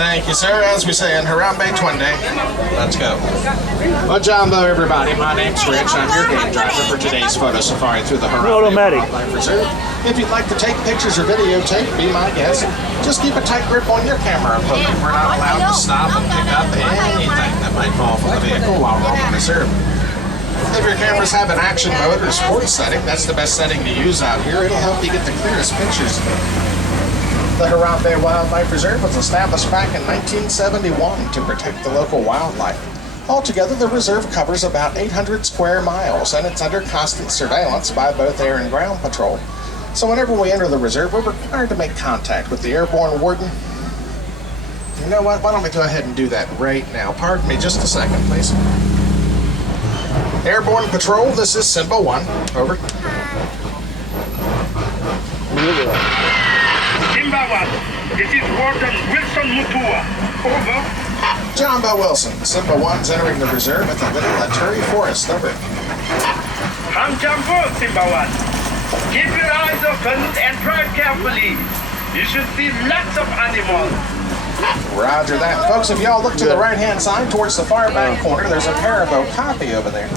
Thank you, sir. As we say in Harambe Twende, let's go. Well, Jumbo, everybody, my name's Rich. I'm your game driver for today's photo safari through the Harambe Wildlife Reserve. If you'd like to take pictures or videotape, be my guest. Just keep a tight grip on your camera equipment. We're not allowed to stop and pick up anything that might fall from the vehicle while roaming the reserve. If your cameras have an action mode or sports setting, that's the best setting to use out here. It'll help you get the clearest pictures. The Harambe Wildlife Reserve was established back in 1971 to protect the local wildlife. Altogether, the reserve covers about 800 square miles, and it's under constant surveillance by both air and ground patrol. So whenever we enter the reserve, we're required to make contact with the airborne warden. You know what? Why don't we go ahead and do that right now? Pardon me just a second, please. Airborne Patrol, this is Simba 1. Over. Simba 1, this is Warden Wilson Mutua. Over. Jumbo Wilson, Simba 1's entering the reserve at the Little Laturi Forest. Over. I'm Jumbo, Simba 1. Keep your eyes open and drive carefully. You should see lots of animals. Roger that. Folks, if y'all look to the right-hand side towards the far back corner, there's a pair of okapi over there.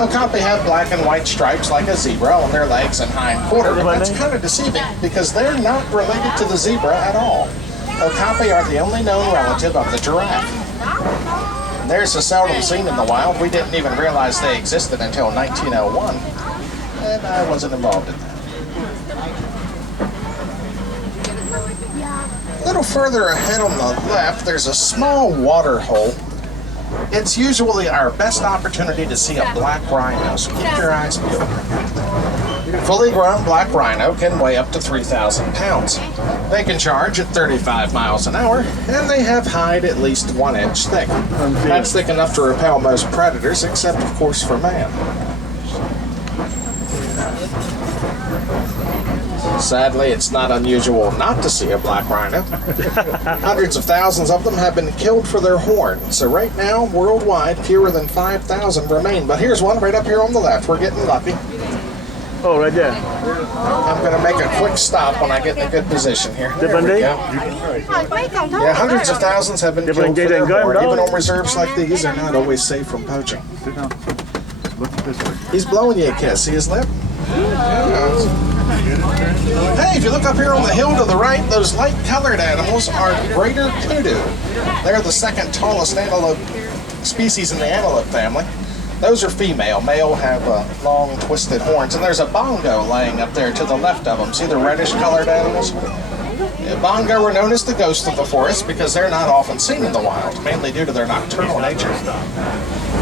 Okapi have black and white stripes like a zebra on their legs and hind quarter, but that's kind of deceiving because they're not related to the zebra at all. Okapi are the only known relative of the giraffe. They're so seldom seen in the wild, we didn't even realize they existed until 1901, and I wasn't involved in that. A little further ahead on the left, there's a small water hole. It's usually our best opportunity to see a black rhino, so keep your eyes peeled. Fully grown black rhino can weigh up to 3,000 pounds. They can charge at 35 miles an hour, and they have hide at least 1 inch thick. That's thick enough to repel most predators, except of course for man. Sadly, it's not unusual not to see a black rhino. Hundreds of thousands of them have been killed for their horn. So right now, worldwide, fewer than 5,000 remain. But here's one right up here on the left. We're getting lucky. Oh, right there. I'm going to make a quick stop when I get in a good position here. There we go. Yeah, hundreds of thousands have been killed for their horn. Even on reserves like these, they're not always safe from poaching. He's blowing you a kiss. See his lip? Hey, if you look up here on the hill to the right, those light-colored animals are greater kudu. They're the second tallest antelope species in the antelope family. Those are female. Male have long, twisted horns. And there's a bongo laying up there to the left of them. See the reddish-colored animals? Bongo are known as the ghosts of the forest because they're not often seen in the wild, mainly due to their nocturnal nature.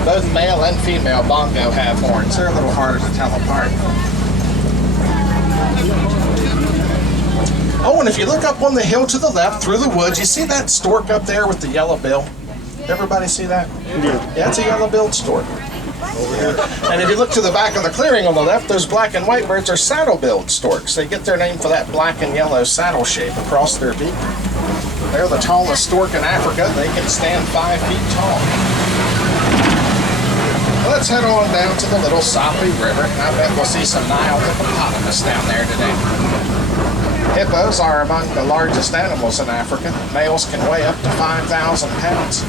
Both male and female bongo have horns. They're a little harder to tell apart. Oh, and if you look up on the hill to the left through the woods, you see that stork up there with the yellow bill? Everybody see that? Yeah, it's a yellow-billed stork. And if you look to the back of the clearing on the left, those black and white birds are saddle-billed storks. They get their name for that black and yellow saddle shape across their beak. They're the tallest stork in Africa. They can stand 5 feet tall. Let's head on down to the Little Sapi River. I bet we'll see some Nile hippopotamus down there today. Hippos are among the largest animals in Africa. Males can weigh up to 5,000 pounds.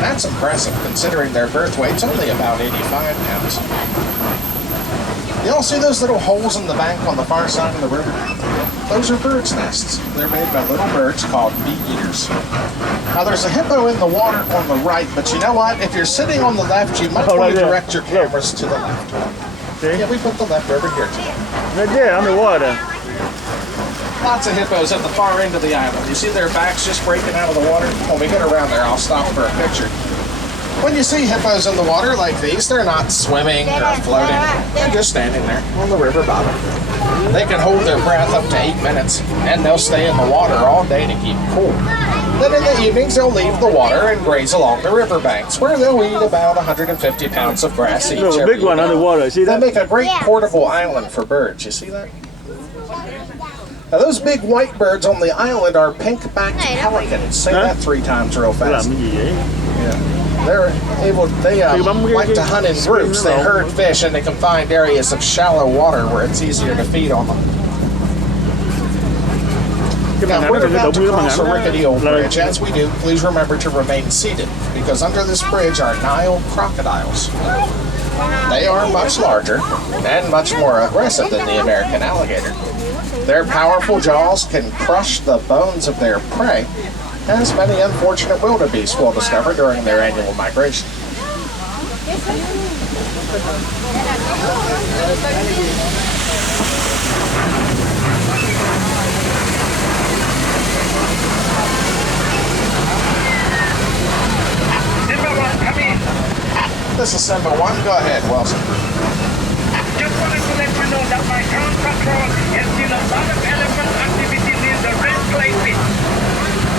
That's impressive, considering their birth weight's only about 85 pounds. Y'all see those little holes in the bank on the far side of the river? Those are birds' nests. They're made by little birds called bee-eaters. Now, there's a hippo in the water on the right, but you know what? If you're sitting on the left, you might want to direct your cameras to the left. See? Yeah, we put the left over here, too. Right there, underwater. Lots of hippos at the far end of the island. You see their backs just breaking out of the water? When we get around there, I'll stop for a picture. When you see hippos in the water like these, they're not swimming or floating. They're just standing there on the river bottom. They can hold their breath up to 8 minutes, and they'll stay in the water all day to keep cool. Then in the evenings, they'll leave the water and graze along the riverbanks, where they'll eat about 150 pounds of grass each. There's a big one underwater. See that? They make a great portable island for birds. You see that? Now, those big white birds on the island are pink-backed pelicans. Say that 3 times real fast. Yeah. They're able. They like to hunt in groups. They herd fish, and they can find areas of shallow water where it's easier to feed on them. Now, ngắn we're này, cái about đầu to đuôi nó mà cross a ngắn rickety old là bridge. As we do, please remember to remain seated, because under this bridge are Nile crocodiles. They are much larger and much more aggressive than the American alligator. Their powerful jaws can crush the bones of their prey, as many unfortunate wildebeest will discover during their annual migration. Simba One, come in. This is Simba 1. Go ahead, Wilson. Just wanted to let you know that my ground patrol has seen a lot of elephant activity near the Red Clay Pit.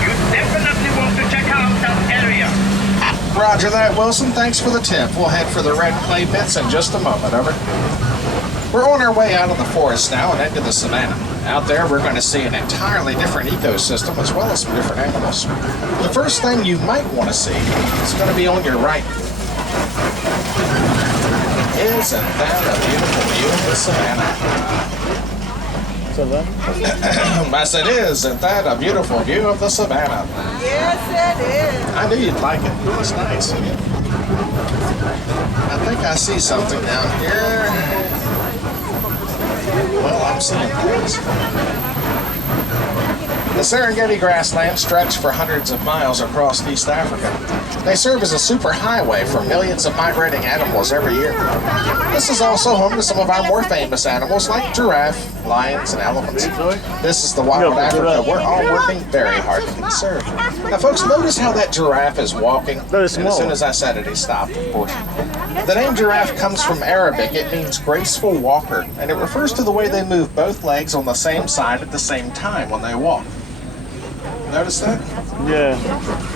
You definitely want to check out that area. Roger that, Wilson. Thanks for the tip. We'll head for the red clay pits in just a moment. Over. We're on our way out of the forest now and into the savannah. Out there, we're going to see an entirely different ecosystem as well as some different animals. The first thing you might want to see is going to be on your right. Isn't that a beautiful view of the savannah? sao vậy? Yes, it is. Isn't that a beautiful view of the savannah? Yes, it is. I knew you'd like it. It's nice. I think I see something down here. Well, I'm seeing things. The Serengeti grasslands stretch for hundreds of miles across East Africa. They serve as a superhighway for millions of migrating animals every year. This is also home to some of our more famous animals like giraffe, lions, and elephants. This is the wild Africa we're all working very hard to conserve. Now, folks, notice how that giraffe is walking. Very And as small. soon as I said it, he stopped, of course. The name giraffe comes from Arabic. It means graceful walker, and it refers to the way they move both legs on the same side at the same time when they walk. Notice that? Yeah.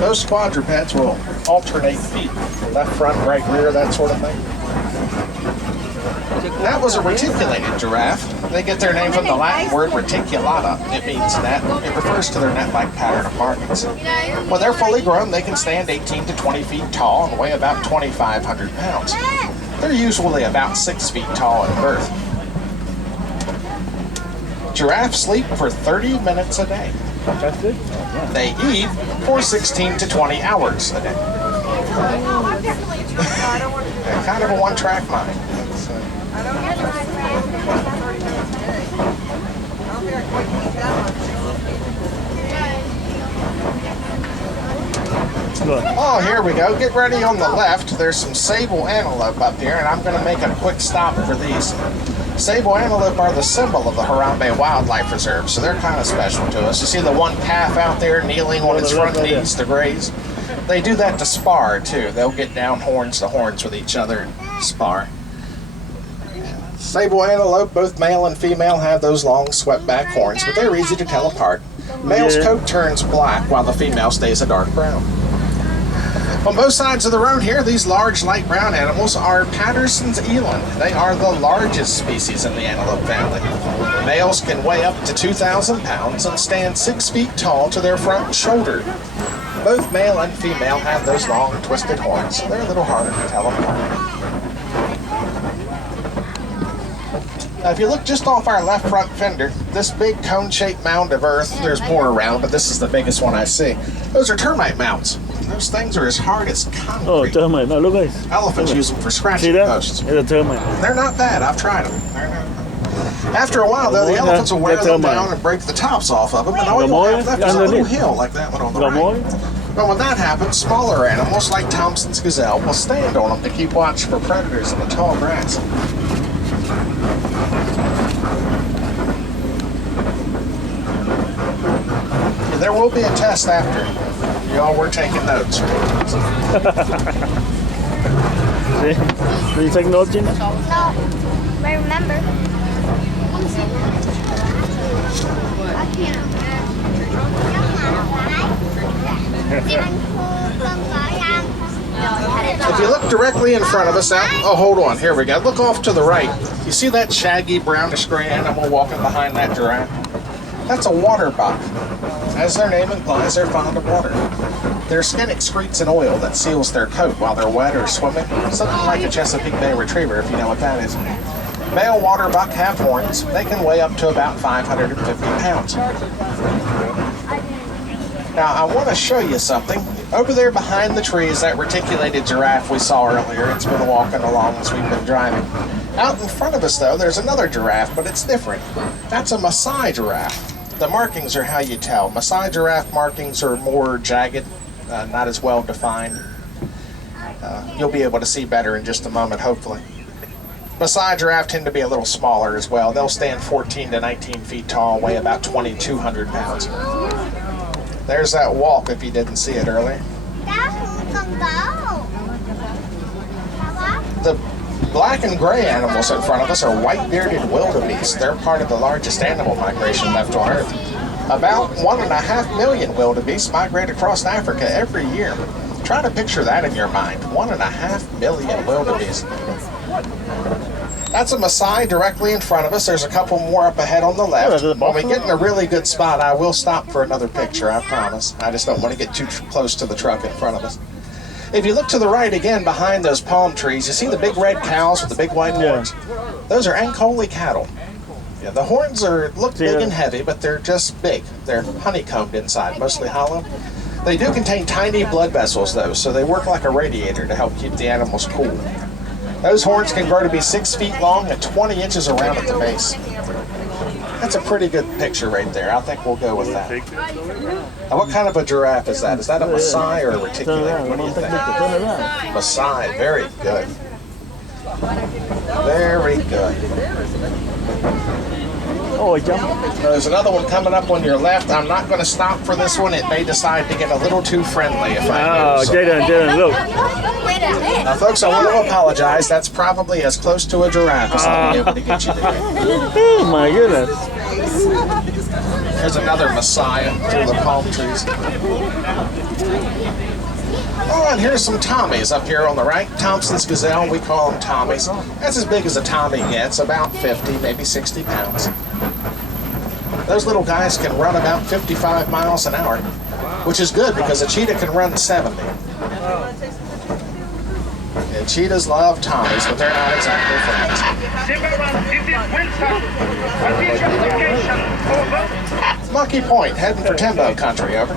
Most quadrupeds will alternate feet, left, front, right, rear, that sort of thing. That was a reticulated giraffe. They get their name from the Latin word reticulata. It means net. It refers to their net-like pattern of markings. When they're fully grown, they can stand 18 to 20 feet tall and weigh about 2,500 pounds. They're usually about 6 feet tall at birth. Giraffes sleep for 30 minutes a day. That's it. They eat for 16 to 20 hours a day. Kind of a one-track mind. Look. Oh, here we go. Get ready on the left. There's some sable antelope up here, and I'm going to make a quick stop for these. Sable antelope are the symbol of the Harambe Wildlife Reserve, so they're kind of special to us. You see the one calf out there kneeling on its front knees to graze? They do that to spar, too. They'll get down horns to horns with each other and spar. Sable antelope, both male and female, have those long swept back horns, but they're easy to tell apart. Male's Yeah. coat turns black while the female stays a dark brown. On both sides of the road here, these large light brown animals are Patterson's eland. They are the largest species in the antelope family. Males can weigh up to 2,000 pounds and stand 6 feet tall to their front shoulder. Both male and female have those long twisted horns, so they're a little harder to tell apart. Now, if you look just off our left front fender, this big cone-shaped mound of earth, there's more around, but this is the biggest one I see. Those are termite mounds. Those things are as hard as concrete. Oh, termite. No, look guys. Elephants use them for See scratching that? posts. It's a termite. They're not bad. I've tried them. After a while, though, the elephants will wear them down and break the tops off of them, and all you'll have left is a little hill like that one on the Got more? right. But when that happens, smaller animals like Thompson's gazelle will stand on them to keep watch for predators in the tall grass. There will be a test after. Y'all were taking notes. See? Do you take notes, Gina? No, but remember. If you look directly in front of us out, oh, hold on, here we go. Look off to the right. You see that shaggy brownish gray animal walking behind that giraffe? That's a water buck. As their name implies, they're fond of water. Their skin excretes an oil that seals their coat while they're wet or swimming, something like a Chesapeake Bay Retriever, if you know what that is. Male water buck have horns. They can weigh up to about 550 pounds. Now, I want to show you something. Over there behind the tree is that reticulated giraffe we saw earlier. It's been walking along as we've been driving. Out in front of us, though, there's another giraffe, but it's different. That's a Maasai giraffe. The markings are how you tell. Maasai giraffe markings are more jagged, not as well defined. You'll be able to see better in just a moment, hopefully. Maasai giraffe tend to be a little smaller as well. They'll stand 14 to 19 feet tall, weigh about 2,200 pounds. There's that walk if you didn't see it earlier. The black and gray animals in front of us are white-bearded wildebeest. They're part of the largest animal migration left on Earth. About 1.5 million wildebeest migrate across Africa every year. Try to picture that in your mind. 1.5 million wildebeest. That's a Maasai directly in front of us. There's a couple more up ahead on the left. When we get in a really good spot, I will stop for another picture, I promise. I just don't want to get too close to the truck in front of us. If you look to the right again behind those palm trees, you see the big red cows with the big white horns? Those are Ankole cattle. Yeah, the horns look big and heavy, but they're just big. They're honeycombed inside, mostly hollow. They do contain tiny blood vessels, though, so they work like a radiator to help keep the animals cool. Those horns can grow to be 6 feet long and 20 inches around at the base. That's a pretty good picture right there. I think we'll go with that. Now, what kind of a giraffe is that? Is that a Maasai or a reticulated? What do you think? Maasai. Very good. Very good. Oh, jump. There's another one coming up on your left. I'm not going to stop for this one. It may decide to get a little too friendly if I do. So. Jaden, look. Now, folks, I want to apologize. That's probably as close to a giraffe as I'll be able to get you today. Oh, my goodness. There's another Messiah through the palm trees. Oh, and here's some Tommies up here on the right. Thompson's gazelle, we call them Tommies. That's as big as a Tommy gets, about 50, maybe 60 pounds. Those little guys can run about 55 miles an hour, which is good because a cheetah can run 70. And cheetahs love Tommies, but they're not exactly friends. Zimmerman, this is Winston. What is your location? Over. Monkey Point, heading for Timbo country, over.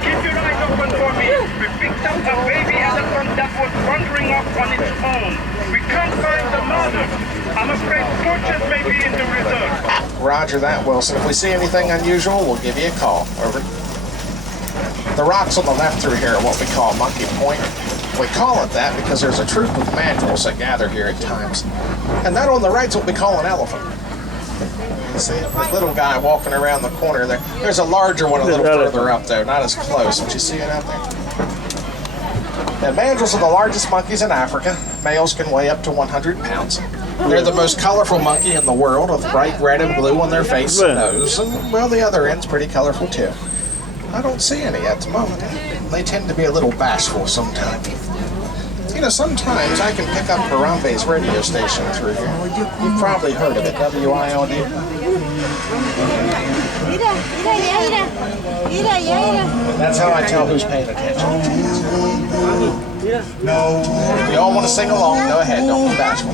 Keep your eyes open for me. We picked up a baby elephant that was wandering off on its own. We can't find the mother. I'm afraid torches may be in the reserve. Roger that, Wilson. If we see anything unusual, we'll give you a call. Over. The rocks on the left through here are what we call Monkey Point. We call it that because there's a troop of mandrills that gather here at times. And that on the right's what we call an elephant. You see, the little guy walking around the corner there. There's a larger one a little further up there, not as close. Don't you see it out there? And mandrills are the largest monkeys in Africa. Males can weigh up to 100 pounds. They're the most colorful monkey in the world, with bright red and blue on their face and nose. And, well, the other end's pretty colorful, too. I don't see any at the moment. They tend to be a little bashful sometimes. You know, sometimes I can pick up Harambe's radio station through here. You've probably heard of it, WILD. That's how I tell who's paying attention. If you all want to sing along, go ahead, don't be bashful.